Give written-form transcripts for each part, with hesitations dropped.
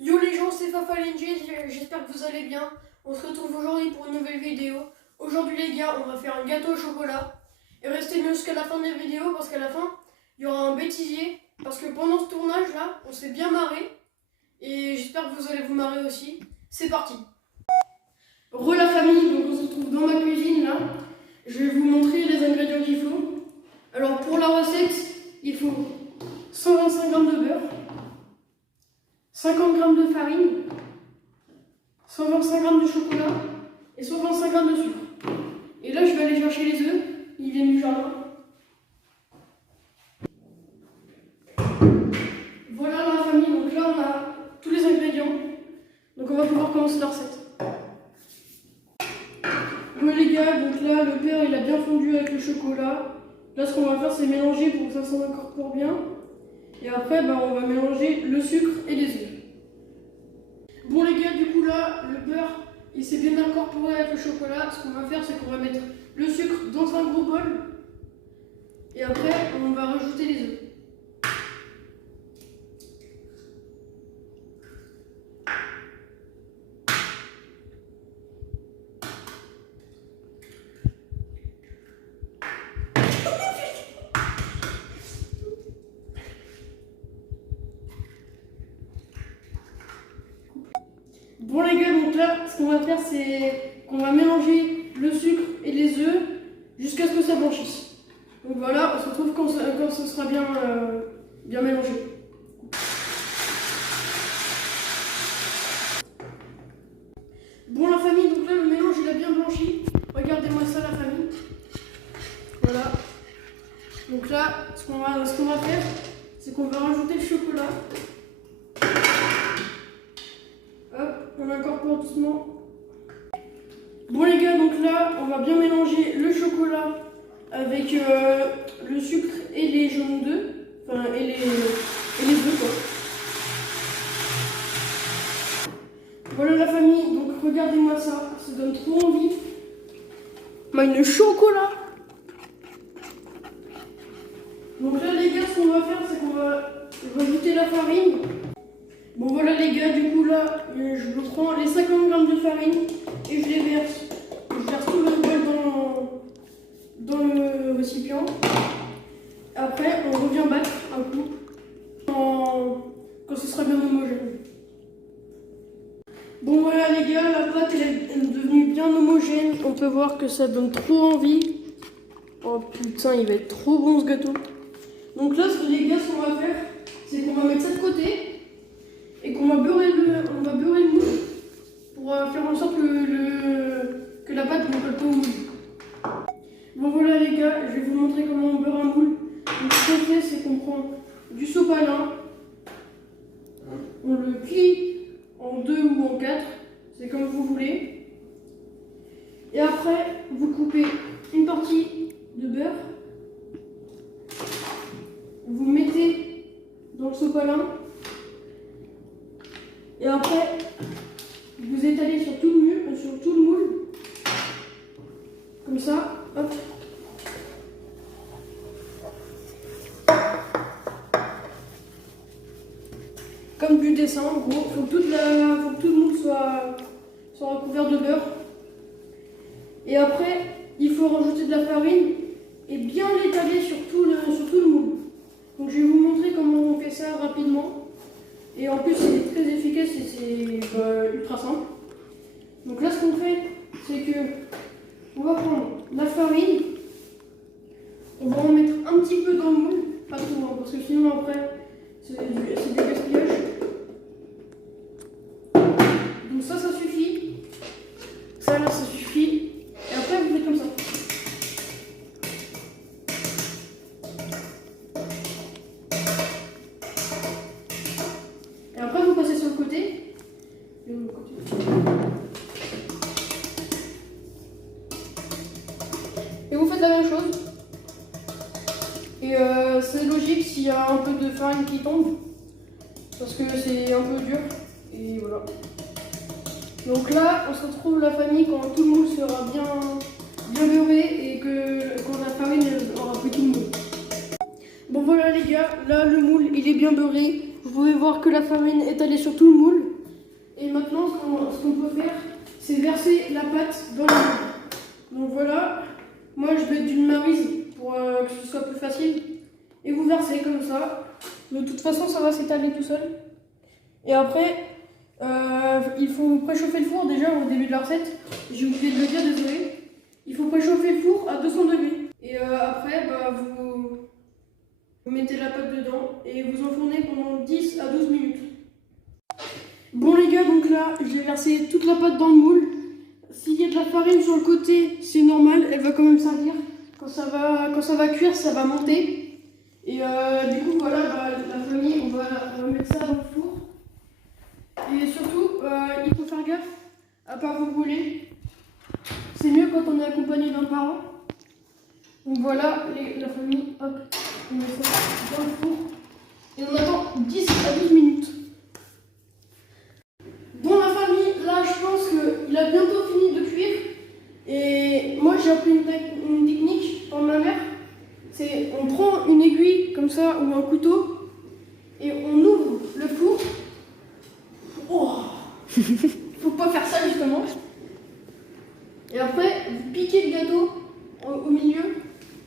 Yo les gens, c'est FafaLNG, j'espère que vous allez bien. On se retrouve aujourd'hui pour une nouvelle vidéo. Aujourd'hui les gars, on va faire un gâteau au chocolat. Et restez bien jusqu'à la fin de la vidéo parce qu'à la fin, il y aura un bêtisier. Parce que pendant ce tournage là, on s'est bien marré. Et j'espère que vous allez vous marrer aussi. C'est parti. Re la famille, donc on se retrouve dans ma cuisine là. Je vais vous montrer les ingrédients qu'il faut. Alors pour la recette, il faut 125 g de beurre, 50 g de farine, 125 g de chocolat et 125 g de sucre. Et là, je vais aller chercher les œufs, ils viennent du jardin. Voilà la famille, donc là on a tous les ingrédients. Donc on va pouvoir commencer la recette. Bon les gars, donc là le beurre il a bien fondu avec le chocolat. Là ce qu'on va faire c'est mélanger pour que ça s'incorpore bien. Et après on va mélanger le sucre et les œufs. Bon les gars, du coup là le beurre il s'est bien incorporé avec le chocolat. Ce qu'on va faire c'est qu'on va mettre le sucre dans un gros bol. Et après on va rajouter les œufs. Bon les gars, donc là, ce qu'on va faire, c'est qu'on va mélanger le sucre et les œufs jusqu'à ce que ça blanchisse. Donc voilà, on se retrouve quand ce sera bien mélangé. Bon la famille, donc là le mélange il a bien blanchi. Regardez-moi ça la famille. Voilà. Donc là, ce qu'on va faire, c'est qu'on va rajouter le chocolat. On incorpore doucement. Bon les gars, donc là on va bien mélanger le chocolat avec le sucre et les jaunes d'œufs, enfin et les œufs quoi. Voilà la famille, donc regardez-moi ça, ça donne trop envie. Le chocolat. Donc là les gars, ce qu'on va faire c'est qu'on va rajouter la farine. Bon voilà les gars, du coup là, je prends les 50 g de farine et je les verse. Je verse tout le bol dans le récipient. Après, on revient battre un coup quand ce sera bien homogène. Bon voilà les gars, la pâte elle est devenue bien homogène. On peut voir que ça donne trop envie. Oh putain, il va être trop bon ce gâteau. Donc là, les gars, ce qu'on va faire, c'est qu'on va mettre ça de côté. Et qu'on va beurrer le moule pour faire en sorte que la pâte ne colle pas au moule. Bon voilà les gars, je vais vous montrer comment on beurre un moule. Donc ce qu'on fait c'est qu'on prend du sopalin, on le plie en 2 ou en 4, c'est comme vous voulez. Et après vous coupez une partie de beurre, vous mettez dans le sopalin. Et après, vous étalez sur tout le moule, comme ça, hop. Comme du dessin, en gros, faut que tout le moule soit recouvert de beurre. Et après, il faut rajouter de la farine et bien l'étaler sur tout le moule. Donc je vais vous montrer comment on fait ça rapidement. Et en plus, c'est très efficace et c'est ultra simple. Donc là, ce qu'on fait, c'est que on va prendre la farine, on va en mettre un petit peu dans le moule, pas trop, hein, parce que sinon après, c'est du gaspillage. Donc ça suffit. Ça là, ça suffit. Et après, vous faites comme ça. Et après, vous passez sur le côté. Et vous faites la même chose. Et c'est logique s'il y a un peu de farine qui tombe. Parce que c'est un peu dur. Et voilà. Donc là, on se retrouve la famille quand tout le moule sera bien beurré et quand la farine aura pris tout le moule. Bon voilà les gars, là le moule il est bien beurré. Vous pouvez voir que la farine est allée sur tout le moule. Et maintenant, ce qu'on peut faire, c'est verser la pâte dans le moule. Donc voilà, moi je vais mettre d'une maryse pour que ce soit plus facile. Et vous versez comme ça. De toute façon, ça va s'étaler tout seul. Et après, il faut préchauffer le four déjà au début de la recette. J'ai oublié de le dire, désolé. Il faut préchauffer le four à 200 degrés. Et après, vous mettez la pâte dedans et vous enfournez pendant 10 à 12 minutes. Bon les gars, donc là, j'ai versé toute la pâte dans le moule. S'il y a de la farine sur le côté, c'est normal, elle va quand même servir. Quand ça va cuire, ça va monter. Et du coup, voilà, la famille, on va mettre ça dans le four. Et surtout, il faut faire gaffe à ne pas vous brûler. C'est mieux quand on est accompagné d'un parent. Donc voilà, la famille, hop, on met ça dans le four. Et on attend 10 à 12 minutes. Bon la famille, là je pense qu'il a bientôt fini de cuire. Et moi j'ai appris une technique par ma mère. C'est on prend une aiguille comme ça ou un couteau et on ouvre le four. Oh, faut pas faire ça justement. Et après vous piquez le gâteau au milieu.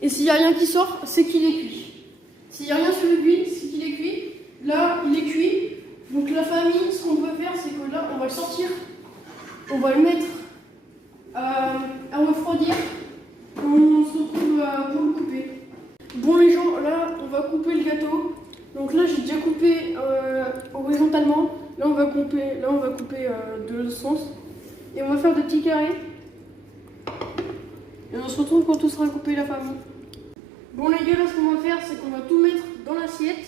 Et s'il n'y a rien qui sort, c'est qu'il est cuit. S'il n'y a rien sur l'aiguille, c'est qu'il est cuit. Là, il est cuit. Donc la famille, ce qu'on peut faire, c'est que là, on va le sortir. On va le mettre à refroidir. On se retrouve pour le couper. Bon les gens, là, on va couper le gâteau. Donc là, j'ai déjà coupé horizontalement. Là, on va couper de l'autre sens. Et on va faire des petits carrés. Et on se retrouve quand tout sera coupé, la famille. Bon les gars, là ce qu'on va faire, c'est qu'on va tout mettre dans l'assiette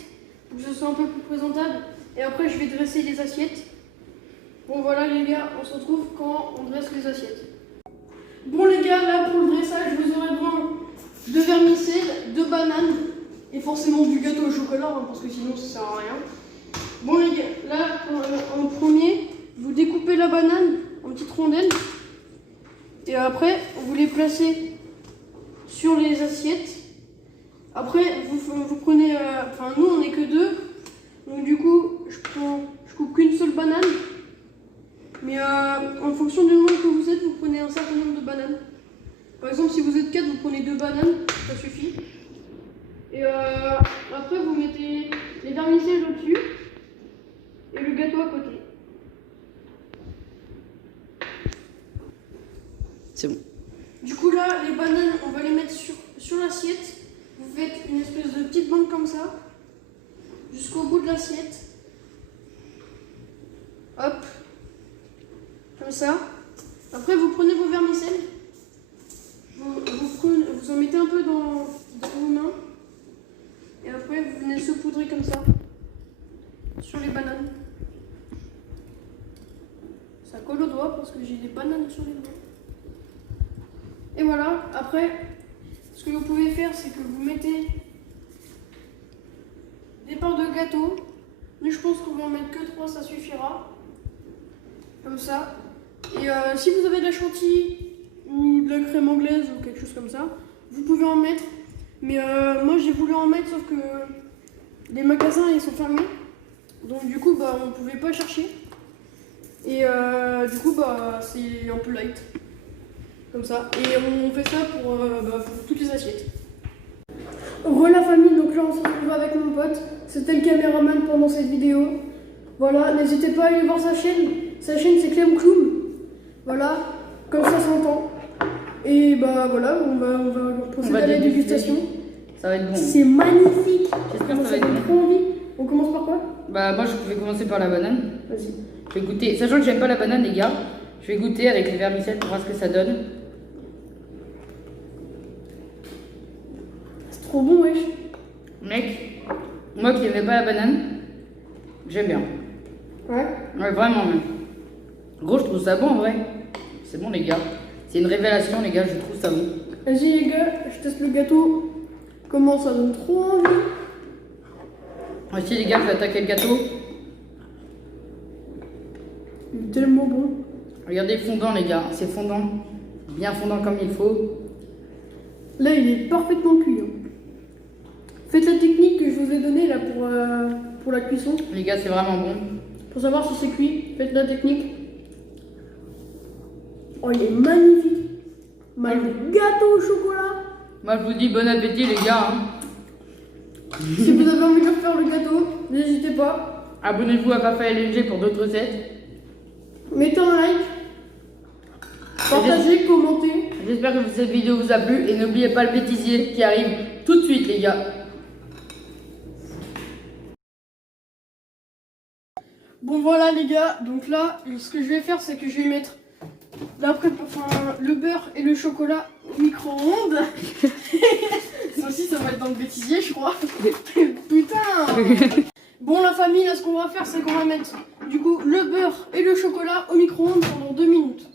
pour que ce soit un peu plus présentable. Et après je vais dresser les assiettes. Bon voilà les gars, on se retrouve quand on dresse les assiettes. Bon les gars, là pour le dressage, vous aurez besoin de vermicelle, de bananes et forcément du gâteau au chocolat, hein, parce que sinon ça sert à rien. Bon les gars, là en premier, vous découpez la banane en petites rondelles. Et après, vous les placez sur les assiettes. Après, vous prenez... Enfin, nous, on n'est que deux. Donc du coup, je coupe qu'une seule banane. Mais en fonction du nombre que vous êtes, vous prenez un certain nombre de bananes. Par exemple, si vous êtes 4, vous prenez 2 bananes. Ça suffit. Et après, vous mettez les vermicelles au-dessus. Et le gâteau à côté. C'est bon. Du coup là, les bananes, on va les mettre sur l'assiette. Vous faites une espèce de petite bande comme ça, jusqu'au bout de l'assiette. Hop. Comme ça. Après, vous prenez vos vermicelles. Vous en mettez un peu dans vos mains. Et après, vous venez saupoudrer comme ça. Sur les bananes. Ça colle au doigt parce que j'ai des bananes sur les doigts. Et voilà, après, ce que vous pouvez faire, c'est que vous mettez des parts de gâteau. Mais je pense qu'on va en mettre que 3, ça suffira. Comme ça. Et si vous avez de la chantilly ou de la crème anglaise ou quelque chose comme ça, vous pouvez en mettre. Mais moi, j'ai voulu en mettre, sauf que les magasins, ils sont fermés. Donc du coup, on ne pouvait pas chercher. Et du coup, c'est un peu light. Comme ça. Et on fait ça pour toutes les assiettes. Voilà famille, donc là on se retrouve avec mon pote. C'était le caméraman pendant cette vidéo. Voilà, n'hésitez pas à aller voir sa chaîne. Sa chaîne c'est Clem Cloum. Voilà, comme ça s'entend. Et voilà, on va procéder à la dégustation. Ça va être bon. C'est magnifique. J'espère que ça va être donne bon. trop envie. On commence par quoi? Moi je vais commencer par la banane. Vas-y. Je vais goûter, sachant que j'aime pas la banane les gars, je vais goûter avec les vermicelles pour voir ce que ça donne. C'est trop bon, wesh. Mec, moi qui n'aimais pas la banane, j'aime bien. Ouais. Ouais, vraiment même. Gros, je trouve ça bon en vrai. C'est bon les gars. C'est une révélation les gars, je trouve ça bon. Vas-y les gars, je teste le gâteau. Comment ça donne trop envie. Voici les gars, je vais attaquer le gâteau. Il est tellement bon. Regardez fondant les gars, c'est fondant. Bien fondant comme il faut. Là il est parfaitement cuit. Hein. Faites la technique que je vous ai donnée là pour la cuisson. Les gars, c'est vraiment bon. Pour savoir si c'est cuit, faites la technique. Oh, il est magnifique. Le gâteau au chocolat. Moi, je vous dis bon appétit, les gars. Hein. Si vous avez envie de refaire le gâteau, n'hésitez pas. Abonnez-vous à Café LG pour d'autres recettes. Mettez un like. Partagez, commentez. J'espère que cette vidéo vous a plu. Et n'oubliez pas le bêtisier qui arrive tout de suite, les gars. Bon voilà les gars, donc là, ce que je vais faire, c'est que je vais mettre le beurre et le chocolat au micro-ondes. Ça aussi, ça va être dans le bêtisier, je crois. Putain. Bon la famille, là, ce qu'on va faire, c'est qu'on va mettre du coup le beurre et le chocolat au micro-ondes pendant 2 minutes.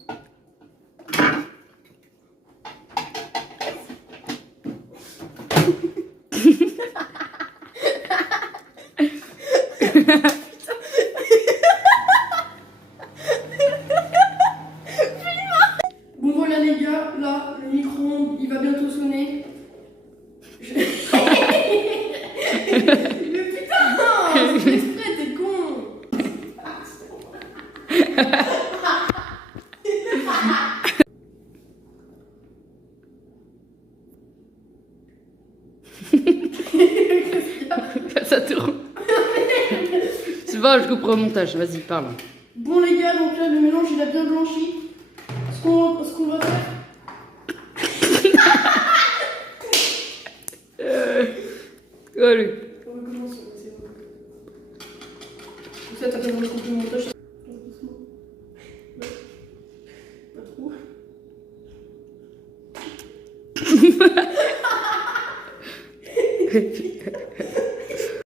Bon voilà les gars, là le micro-ondes il va bientôt sonner. Mais putain, c'est fait exprès, t'es con. Ça tourne. C'est pas, je coupe au montage. Vas-y, parle. Bon les gars, donc là le mélange il a bien blanchi. Ce qu'on va faire. Allez. On va commencer, c'est bon. Ça t'as bien compris le montage.